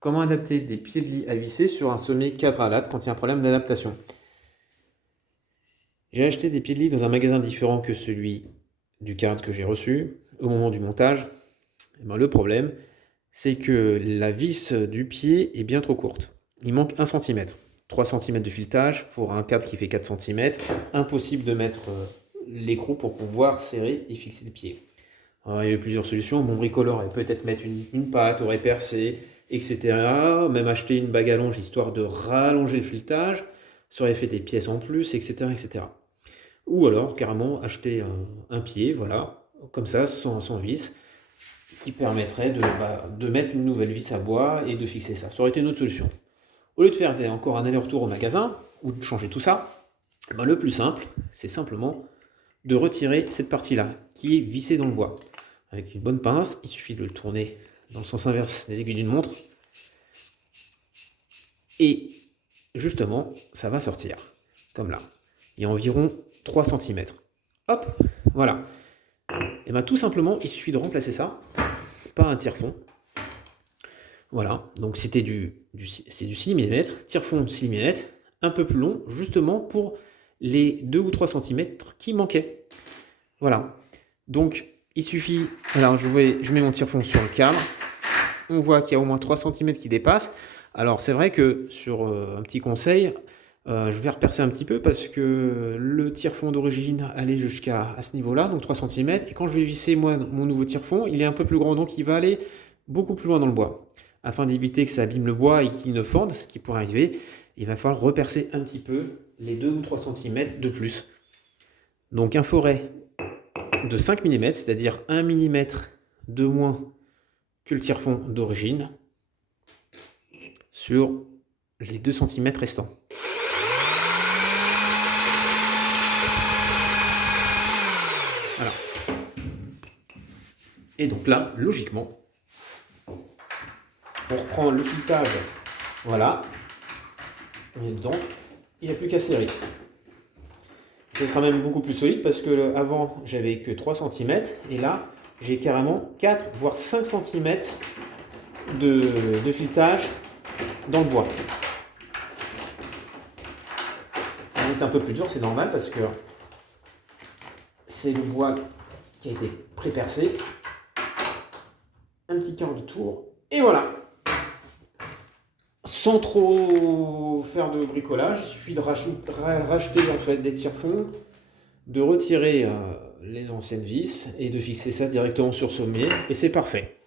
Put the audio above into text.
Comment adapter des pieds de lit à visser sur un sommet cadre à latte quand il y a un problème d'adaptation? J'ai acheté des pieds de lit dans un magasin différent que celui du cadre que j'ai reçu au moment du montage. Eh ben, le problème, c'est que la vis du pied est bien trop courte. Il manque 1 centimètre. 3 centimètres de filetage pour un cadre qui fait 4 centimètres. Impossible de mettre l'écrou pour pouvoir serrer et fixer le pied. Alors, il y a eu plusieurs solutions. Mon bricoleur aurait peut-être mettre une patte, aurait percé, etc. Même acheter une bague à longe histoire de rallonger le filetage. Ça aurait fait des pièces en plus, etc. etc. Ou alors carrément acheter un pied, voilà, comme ça, sans vis, qui permettrait de mettre une nouvelle vis à bois et de fixer ça. Ça aurait été une autre solution. Au lieu de faire encore un aller-retour au magasin, ou de changer tout ça, ben le plus simple, c'est simplement de retirer cette partie-là, qui est vissée dans le bois. Avec une bonne pince, il suffit de le tourner dans le sens inverse des aiguilles d'une montre. Et justement, ça va sortir, comme là. Il y a environ 3 centimètres. Hop, voilà. Et bien tout simplement, il suffit de remplacer ça par un tire-fond. Voilà, donc c'était c'est du 6 mm, tire-fond 6 mm, un peu plus long, justement pour les 2 ou 3 centimètres qui manquaient. Voilà, donc il suffit, alors je mets mon tire-fond sur le cadre, on voit qu'il y a au moins 3 centimètres qui dépassent. Alors c'est vrai que sur un petit conseil, je vais repercer un petit peu parce que le tire-fond d'origine allait jusqu'à ce niveau-là, donc 3 centimètres. Et quand je vais visser moi mon nouveau tire-fond, il est un peu plus grand, donc il va aller beaucoup plus loin dans le bois. Afin d'éviter que ça abîme le bois et qu'il ne fende, ce qui pourrait arriver, il va falloir repercer un petit peu les 2 ou 3 centimètres de plus. Donc un forêt de 5 mm, c'est-à-dire 1 mm de moins que le tire-fond d'origine sur les 2 cm restants. Voilà. Et donc là, logiquement, on reprend le filetage, voilà, et dedans, il n'y a plus qu'à serrer. Ce sera même beaucoup plus solide parce que avant j'avais que 3 cm et là j'ai carrément 4 voire 5 cm de filetage dans le bois. C'est un peu plus dur, c'est normal parce que c'est le bois qui a été pré-percé. Un petit quart de tour et voilà. Sans trop faire de bricolage, il suffit de racheter en fait des tire-fonds, de retirer les anciennes vis et de fixer ça directement sur sommet et c'est parfait.